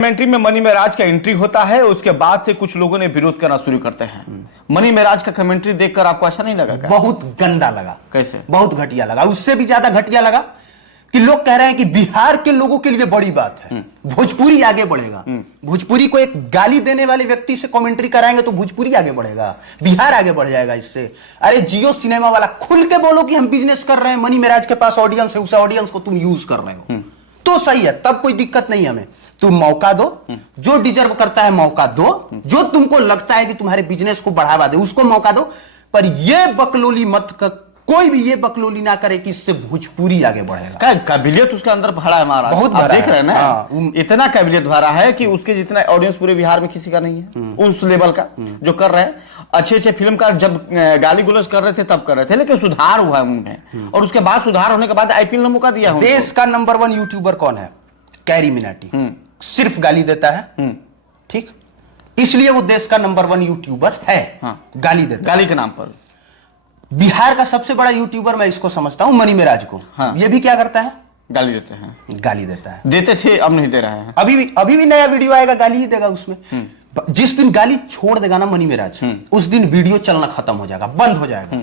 Commentary में money Meraj का entry होता है, उसके बाद से कुछ लोगों ने विरोध करना शुरू करते हैं। मनी मेराज का कमेंट्री देखकर आपको अच्छा नहीं लगा क्या? बहुत गंदा लगा। कैसे? बहुत घटिया लगा। उससे भी ज्यादा घटिया लगा कि लोग कह रहे हैं कि बिहार के लोगों के लिए बड़ी बात है, भोजपुरी आगे बढ़ेगा। भोजपुरी को एक गाली देने वाले व्यक्ति से कमेंट्री कराएंगे तो भोजपुरी आगे बढ़ेगा, बिहार आगे बढ़ जाएगा इससे। अरे जियो सिनेमा वाला खुल के बोलो कि हम बिजनेस कर रहे हैं, मनी मेराज के पास ऑडियंस है, उस ऑडियंस को तुम यूज कर रहे हो तो सही है, तब कोई दिक्कत नहीं है हमें। तुम मौका दो, जो डिजर्व करता है मौका दो, जो तुमको लगता है कि तुम्हारे बिजनेस को बढ़ावा दे उसको मौका दो। पर ये बकलोली मत कोई भी ये बकलोली ना करे कि इससे भोजपुरी आगे बढ़ेगा। क्या काबिलियत उसके अंदर भरा है महाराज, बहुत आप भरा देख रहे हैं ना। हाँ, इतना काबिलियत भरा है कि उसके जितना ऑडियंस पूरे बिहार में किसी का नहीं है उस लेवल का जो कर रहे हैं। अच्छे अच्छे फिल्मकार जब गाली गुलज कर रहे थे तब कर रहे थे, लेकिन सुधार हुआ है उनमें, और उसके बाद सुधार होने के बाद आईपीएल ने मौका दिया है। देश का नंबर 1 यूट्यूबर कौन है? कैरी मिनाटी। सिर्फ गाली देता है, ठीक, इसलिए वो देश का नंबर 1 यूट्यूबर है। गाली देता, गाली के नाम पर। बिहार का सबसे बड़ा यूट्यूबर मैं इसको समझता हूं, मनी मेराज को। ये भी क्या करता है? गाली देते हैं। गाली देता है। देते थे, अब नहीं दे रहे हैं। अभी भी नया वीडियो आएगा, गाली ही देगा उसमें। जिस दिन गाली छोड़ देगा ना मनी मेराज, उस दिन वीडियो चलना खत्म हो जाएगा, बंद हो जाएगा।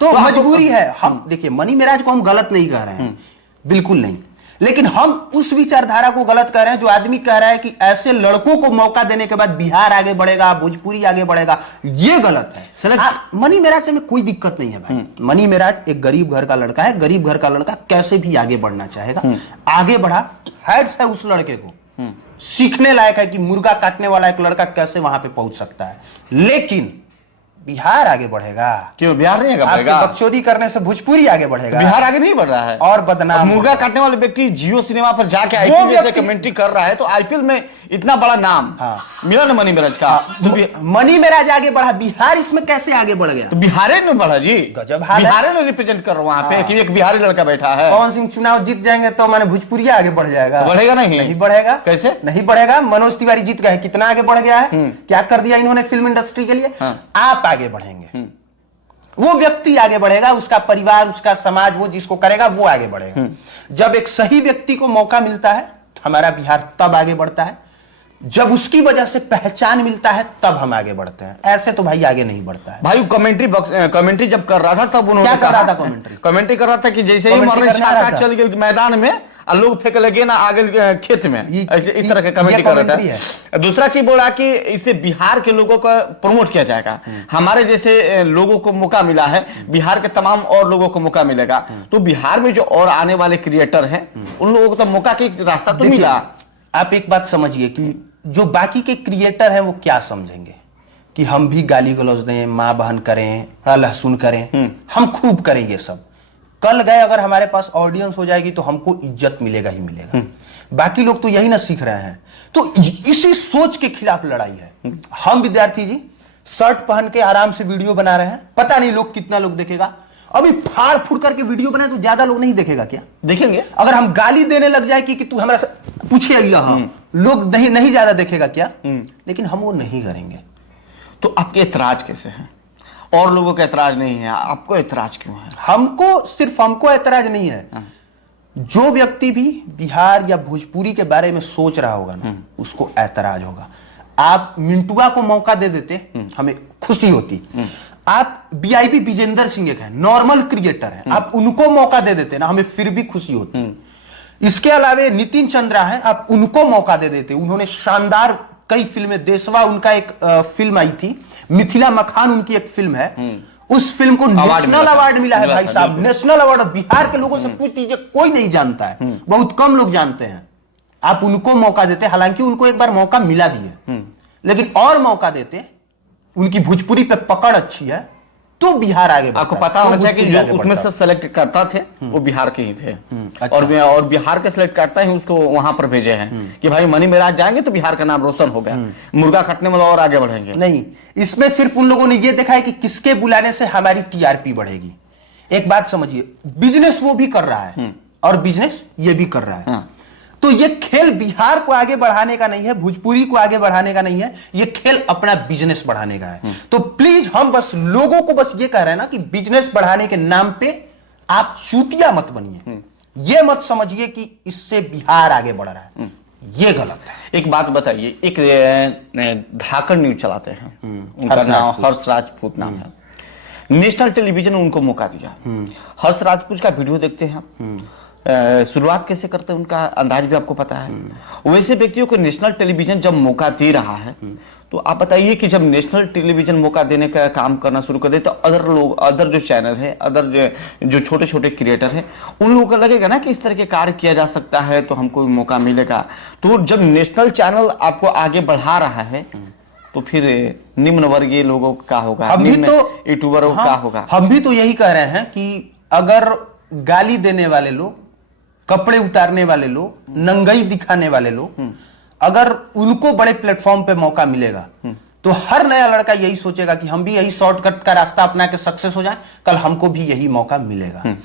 तो मजबूरी है। हम देखिए, मनी मेराज को हम गलत नहीं कह रहे हैं, बिल्कुल नहीं, लेकिन हम उस विचारधारा को गलत कह रहे हैं जो आदमी कह रहा है कि ऐसे लड़कों को मौका देने के बाद बिहार आगे बढ़ेगा, भोजपुरी आगे बढ़ेगा। ये गलत है। मनी मेराज से में कोई दिक्कत नहीं है भाई। मनी मेराज एक गरीब घर का लड़का है, गरीब घर का लड़का कैसे भी आगे बढ़ना चाहेगा, आगे बढ़ा। हैट्स है उस लड़के को, सीखने लायक है कि मुर्गा काटने वाला एक लड़का कैसे वहां पे पहुंच सकता है। लेकिन बिहार आगे बढ़ेगा। क्यों बिहार नहीं आगे बढ़ेगा? बकचोदी करने से भोजपुरी आगे बढ़ेगा। बिहार आगे नहीं बढ़ रहा है और बदनाम। मुर्गा काटने वाले व्यक्ति जियो सिनेमा पर जाके आईपीएल जैसे कमेंट्री कर रहा है, तो आईपीएल में इतना बड़ा नाम मिला ना मनी मेराज का। मनी मेराज आगे बढ़ा, बिहार इसमें कैसे आगे बढ़ गया? तो बिहारे में बढ़ा जी, गजब। बिहारे में रिप्रेजेंट कर रहा वहां पे कि एक बिहारी लड़का बैठा है। पवन सिंह चुनाव जीत जाएंगे तो माने भोजपुरी आगे बढ़ जाएगा? बढ़ेगा नहीं। नहीं बढ़ेगा। कैसे नहीं बढ़ेगा? मनोज तिवारी जीत गए, कितना आगे बढ़ गया है, क्या कर दिया इन्होंने फिल्म इंडस्ट्री के लिए। आप आगे बढ़ेंगे, वो व्यक्ति आगे बढ़ेगा, उसका परिवार, उसका समाज, वो जिसको करेगा वो आगे बढ़ेगा। जब एक सही व्यक्ति को मौका मिलता है, हमारा बिहार तब आगे बढ़ता है। जब उसकी वजह से पहचान मिलता है तब हम आगे बढ़ते हैं, ऐसे तो भाई आगे नहीं बढ़ता है। भाई कमेंट्री जब कर रहा था तब उन्होंने क्या कर रहा था? कमेंट्री कर रहा था कि जैसे ही मरने छाता चल गए मैदान में और लोग फेंक लगे ना आगे खेत में, ऐसे इस तरह के कमेंट्री कर रहा था। दूसरा चीज बोला कि इससे बिहार के लोगों को प्रमोट किया जाएगा, हमारे जैसे लोगों को मौका मिला है, बिहार के तमाम और लोगों को मौका मिलेगा। तो बिहार में जो और आने वाले क्रिएटर हैं उन लोगों को तो मौका की रास्ता तो मिला। आप एक बात समझिए कि जो बाकी के क्रिएटर हैं वो क्या समझेंगे कि हम भी गाली गलौज दें, मां बहन करें, लहसुन करें, हम खूब करेंगे सब। कल गए अगर हमारे पास ऑडियंस हो जाएगी तो हमको इज्जत मिलेगा ही मिलेगा। बाकी लोग तो यही ना सीख रहे हैं, तो इसी सोच के खिलाफ लड़ाई है। हम विद्यार्थी जी शर्ट पहन के आराम से वीडियो बना रहे हैं, पता नहीं लोग कितना लोग देखेगा। अभी फाड़ फूड़ करके वीडियो बनाए तो ज्यादा लोग नहीं देखेगा क्या? देखेंगे। अगर हम गाली देने लग जाए कि तू हमारा पूछिए, लोग नहीं ज्यादा देखेगा क्या? लेकिन हम वो नहीं करेंगे। तो आपके ऐतराज कैसे हैं? और लोगों का ऐतराज नहीं है, आपको ऐतराज क्यों है? हमको ऐतराज नहीं है। जो व्यक्ति भी बिहार या भोजपुरी के बारे में सोच रहा होगा ना, उसको ऐतराज होगा। आप मिंटुआ को मौका दे देते, हमें खुशी होती। आप बीआईबी विजेंद्र सिंह एक है, नॉर्मल क्रिएटर है, आप उनको मौका दे देते ना, हमें फिर भी खुशी होती। इसके अलावा नितिन चंद्रा है, आप उनको मौका दे देते। उन्होंने शानदार कई फिल्में, देशवा उनका एक फिल्म आई थी, मिथिला मखान उनकी एक फिल्म है, उस फिल्म को नेशनल अवार्ड मिला है भाई साहब, नेशनल अवार्ड। बिहार के लोगों से पूछ लीजिए, कोई नहीं जानता है, बहुत कम लोग जानते हैं। आप उनको मौका देते, हालांकि उनको एक बार मौका मिला भी है, लेकिन और मौका देते, उनकी भोजपुरी पे पकड़ अच्छी है तो बिहार आगे बढ़ता है। आपको पता होना चाहिए कि जो उसमें से सेलेक्ट करता थे वो बिहार के ही थे। अच्छा। और बिहार के सेलेक्ट करता है उसको वहां पर भेजे हैं कि भाई मनी मेराज जाएंगे तो बिहार का नाम रोशन हो गया, मुर्गा काटने वाला और आगे बढ़ेंगे। नहीं, इसमें सिर्फ उन लोगों ने ये देखा है कि किसके बुलाने से हमारी टीआरपी बढ़ेगी। एक बात समझिए, बिजनेस वो भी कर रहा है और बिजनेस ये भी कर रहा है। तो ये खेल बिहार को आगे बढ़ाने का नहीं है, भोजपुरी को आगे बढ़ाने का नहीं है, ये खेल अपना बिजनेस बढ़ाने का है। तो प्लीज हम बस लोगों को बस ये कह रहे हैं ना कि बिजनेस बढ़ाने के नाम पे आप चूतिया मत बनिए। ये मत समझिए कि इससे बिहार आगे बढ़ रहा है। ये गलत है। एक बात बताइए, एक धाकड़ न्यूज चलाते हैं, उनका नाम हर्ष राजपूत नाम है। नेशनल टेलीविजन ने उनको मौका दिया। हर्ष राजपूत का वीडियो देखते हैं आप, शुरुआत कैसे करते हैं उनका अंदाज भी आपको पता है। वैसे व्यक्तियों को नेशनल टेलीविजन जब मौका दे रहा है, तो आप बताइए कि जब नेशनल टेलीविजन मौका देने का काम करना शुरू कर दे, तो अदर लोग, अदर जो चैनल है, अदर जो छोटे छोटे क्रिएटर है, उन लोगों को लगेगा ना कि इस तरह के कार्य किया जा सकता है तो हमको भी मौका मिलेगा। तो जब नेशनल चैनल आपको आगे बढ़ा रहा है, तो फिर निम्न वर्गीय लोगों का होगा, हम भी तो यूट्यूबरों का होगा। हम भी तो यही कह रहे हैं कि अगर गाली देने वाले लोग, कपड़े उतारने वाले लोग, नंगाई दिखाने वाले लोग, अगर उनको बड़े प्लेटफॉर्म पे मौका मिलेगा, तो हर नया लड़का यही सोचेगा कि हम भी यही शॉर्टकट का रास्ता अपना के सक्सेस हो जाए, कल हमको भी यही मौका मिलेगा।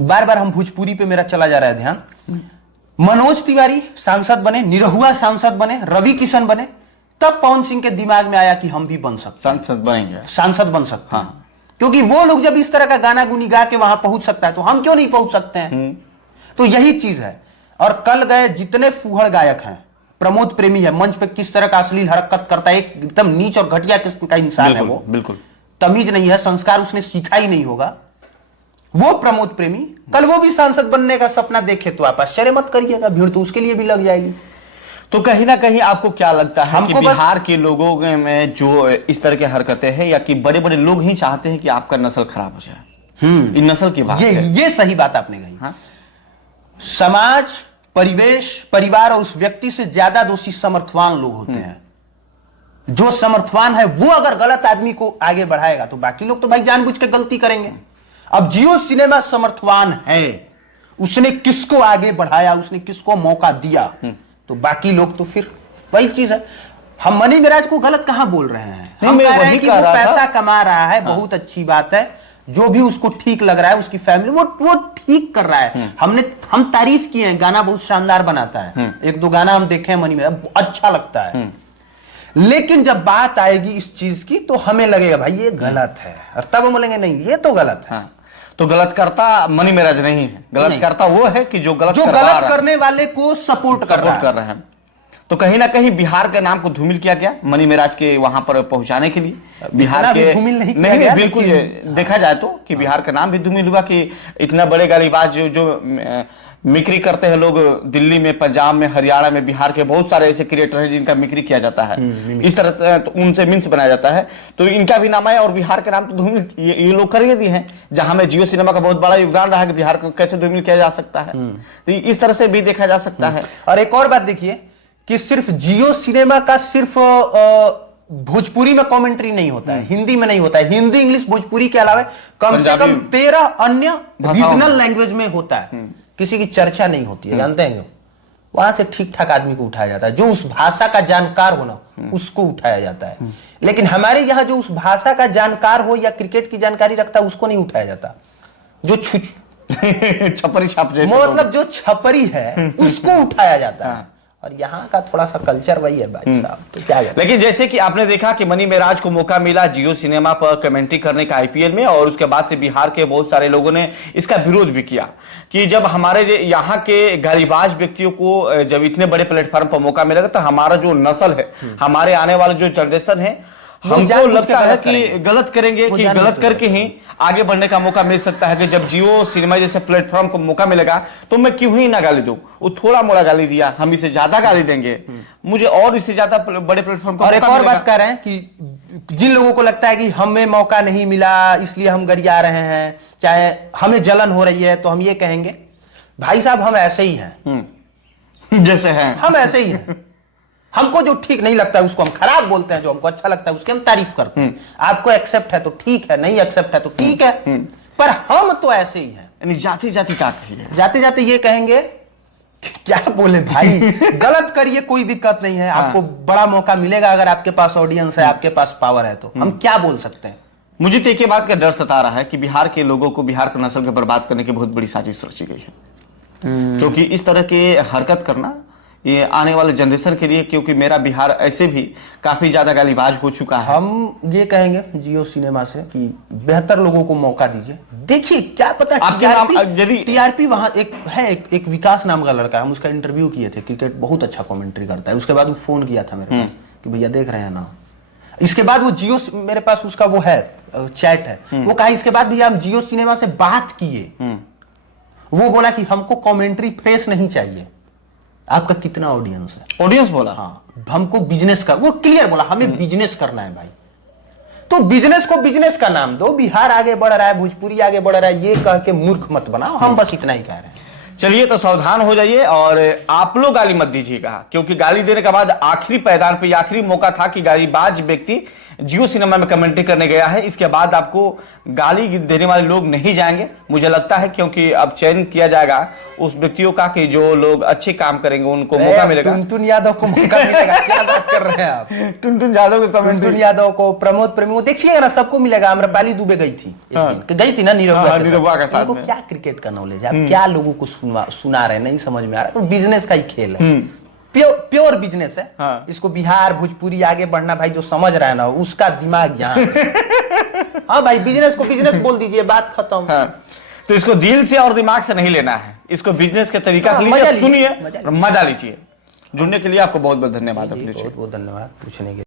बार बार हम भोजपुरी पे मेरा चला जा रहा है ध्यान। मनोज तिवारी सांसद बने, निरहुआ सांसद बने, रवि किशन बने, तब पवन सिंह के दिमाग में आया कि हम भी बन सकते, सांसद बनेंगे, सांसद बन सकते हैं। क्योंकि वो लोग जब इस तरह का गाना गुनी गा के वहां पहुंच सकता है, तो हम क्यों नहीं पहुंच सकते हैं? तो यही चीज है। और कल गए जितने फूहड़ गायक हैं, प्रमोद प्रेमी है, मंच पे किस तरह का अश्लील हरकत करता है, एकदम नीच और घटिया किस्म का इंसान है वो, बिल्कुल तमीज नहीं है, संस्कार उसने सीखा ही नहीं होगा। वो प्रमोद प्रेमी कल वो भी सांसद बनने का सपना देखे, तो आप आश्चर्य मत करिएगा, भीड़ तो उसके लिए भी लग जाएगी। तो कहीं ना कहीं आपको क्या लगता है कि हमको बिहार के लोगों में जो इस तरह की हरकतें हैं, या कि बड़े बड़े लोग ही चाहते हैं कि आपका नस्ल खराब हो जाए? इन नस्ल की बात है। ये सही बात आपने कही। समाज, परिवेश, परिवार और उस व्यक्ति से ज्यादा दोषी समर्थवान लोग होते हैं। जो समर्थवान है वो अगर गलत आदमी को आगे बढ़ाएगा, तो बाकी लोग तो भाई जानबूझ के गलती करेंगे। अब जियो सिनेमा समर्थवान है, उसने किसको आगे बढ़ाया, उसने किसको मौका दिया, तो बाकी लोग तो फिर वही चीज है। हम मनी मिराज को गलत कहां बोल रहे हैं? हम कह रहे हैं कि वो पैसा कमा रहा है, बहुत अच्छी बात है, जो भी उसको ठीक लग रहा है, उसकी फैमिली वो ठीक कर रहा है। हम तारीफ किए हैं, गाना बहुत शानदार बनाता है, एक दो गाना हम देखे हैं मनी मिराज, अच्छा लगता है। लेकिन जब बात आएगी इस चीज की, तो हमें लगेगा भाई ये गलत है, और तब हम बोलेंगे नहीं ये तो गलत है। तो गलत करता मनी मिराज नहीं है, गलत करता वो है कि जो गलत करने वाले को सपोर्ट कर रहे हैं। तो कहीं ना कहीं बिहार के नाम को धूमिल किया गया मनी मिराज के वहां पर पहुंचाने के लिए। बिहार के धूमिल नहीं किया गया, बिल्कुल देखा जाए तो कि बिहार का नाम भी धूमिल हुआ कि इतना बड़े गालीबाज जो मिक्री करते हैं लोग, दिल्ली में, पंजाब में, हरियाणा में, बिहार के बहुत सारे ऐसे क्रिएटर हैं जिनका मिक्री किया जाता है, इस तरह तो उनसे मिन्स बनाया जाता है, तो इनका भी नाम आया। और बिहार के नाम तो धूमिल ये लोग कर दिए हैं, जहां में जियो सिनेमा का बहुत बड़ा योगदान रहा है कि बिहार को कैसे धूमिल किया जा सकता है। तो इस तरह से भी देखा जा सकता है। और एक और बात देखिए कि सिर्फ जियो सिनेमा का सिर्फ भोजपुरी में कमेंट्री नहीं होता है, हिंदी में नहीं होता है, हिंदी, इंग्लिश, भोजपुरी के अलावा कम से कम 13 अन्य रीजनल लैंग्वेज में होता है। किसी की चर्चा नहीं होती है, जानते हैं क्यों? वहां से ठीक ठाक आदमी को उठाया जाता है, जो उस भाषा का जानकार होना उसको उठाया जाता है। लेकिन हमारे यहाँ जो उस भाषा का जानकार हो या क्रिकेट की जानकारी रखता है उसको नहीं उठाया जाता। जो छपरी छाप जैसे, मतलब जो छपरी है उसको उठाया जाता है। और यहाँ का थोड़ा सा कल्चर वही है भाई साहब, तो क्या है। लेकिन जैसे कि आपने देखा कि मनी मिराज को मौका मिला जियो सिनेमा पर कमेंट्री करने का आईपीएल में, और उसके बाद से बिहार के बहुत सारे लोगों ने इसका विरोध भी किया कि जब हमारे यहाँ के गालीबाज व्यक्तियों को जब इतने बड़े प्लेटफॉर्म पर मौका मिलेगा, तो हमारा जो नस्ल है, हमारे आने वाले जो जनरेशन है, हमको लगता है कि गलत करेंगे, कि गलत करके ही आगे बढ़ने का मौका मिल सकता है। कि जब जियो सिनेमा जैसे प्लेटफॉर्म को मौका मिलेगा, तो मैं क्यों ही ना गाली दूं? वो थोड़ा मोड़ा गाली दिया, हम इसे ज्यादा गाली देंगे, मुझे और इससे ज्यादा बड़े प्लेटफॉर्म को। और एक और बात कह रहे हैं कि जिन लोगों को लगता है कि हमें मौका नहीं मिला इसलिए हम गरिया रहे हैं, चाहे हमें जलन हो रही है, तो हम ये कहेंगे भाई साहब हम ऐसे ही हैं, जैसे हैं हम ऐसे ही हैं। हमको जो ठीक नहीं लगता है उसको हम खराब बोलते हैं, जो हमको अच्छा लगता है उसकी हम तारीफ करते हैं। आपको एक्सेप्ट है तो ठीक है, नहीं एक्सेप्ट है तो ठीक है, पर हम तो ऐसे ही हैं। जाते जाते क्या कहिए, जाते जाते ये कहेंगे क्या बोले भाई, गलत करिए, कोई दिक्कत नहीं है, आपको बड़ा मौका मिलेगा अगर आपके पास ऑडियंस है, आपके पास पावर है, तो हम क्या बोल सकते हैं। मुझे तो एक बात का डर सता रहा है कि बिहार के लोगों को, बिहार की नस्ल को बर्बाद करने की बहुत बड़ी साजिश रची गई है। क्योंकि इस तरह के हरकत करना ये आने वाले जनरेशन के लिए, क्योंकि मेरा बिहार ऐसे भी काफी ज्यादा गालीबाज हो चुका है। हम ये कहेंगे जियो सिनेमा से कि बेहतर लोगों को मौका दीजिए। देखिए क्या पता आपके नाम यदि टीआरपी वहां एक विकास नाम का लड़का है, हम उसका इंटरव्यू किए थे, क्रिकेट बहुत अच्छा कमेंट्री करता है। उसके बाद वो फोन किया था मेरे पास कि भैया देख रहे हैं ना। इसके बाद वो जियो, मेरे पास उसका वो है चैट है, वो कहा इसके बाद भैया हम जियो सिनेमा से बात किए, वो बोला कि हमको कमेंट्री फ्रेश नहीं चाहिए। आपका कितना ऑडियंस है? ऑडियंस बोला हाँ, हमको बिजनेस का, वो क्लियर बोला हमें बिजनेस करना है भाई। तो बिजनेस को बिजनेस का नाम दो। बिहार आगे बढ़ रहा है, भोजपुरी आगे बढ़ रहा है, ये कह के मूर्ख मत बनाओ। हम बस इतना ही कह रहे हैं। चलिए, तो सावधान हो जाइए और आप लोग गाली मत दीजिएगा, क्योंकि गाली देने के बाद आखिरी पैदान पे आखिरी मौका था कि गालीबाज व्यक्ति जियो सिनेमा में कमेंट्री करने गया है। इसके बाद आपको गाली देने वाले लोग नहीं जाएंगे, मुझे लगता है, क्योंकि अब चयन किया जाएगा उस व्यक्तियों का कि जो लोग अच्छे काम करेंगे उनको मौका मिलेगा। टुनटुन यादव को मौका मिलेगा? क्या बात कर रहे हैं आप? टुनटुन यादव को कमेंट्री, टुनटुन यादव को, प्रमोद प्रेमी को, देखिएगा ना, सबको मिलेगा। आम्रपाली दुबे गई थी गई थी ना नीरव के साथ। उनको क्या क्रिकेट का नॉलेज है? आप क्या लोगों को सुना रहे हैं? नहीं समझ में आ रहा। तो बिजनेस का ही खेल है, प्योर बिजनेस है। हाँ। इसको बिहार भोजपुरी आगे बढ़ना, भाई जो समझ रहा है ना उसका दिमाग यहाँ है। हाँ भाई, बिजनेस को बिजनेस बोल दीजिए, बात खत्म। हाँ। तो इसको दिल से और दिमाग से नहीं लेना है, इसको बिजनेस के तरीका से लीजिए, सुनिए, मजा लीजिए। जुड़ने के लिए आपको बहुत बहुत धन्यवाद। बहुत बहुत धन्यवाद पूछने के लिए।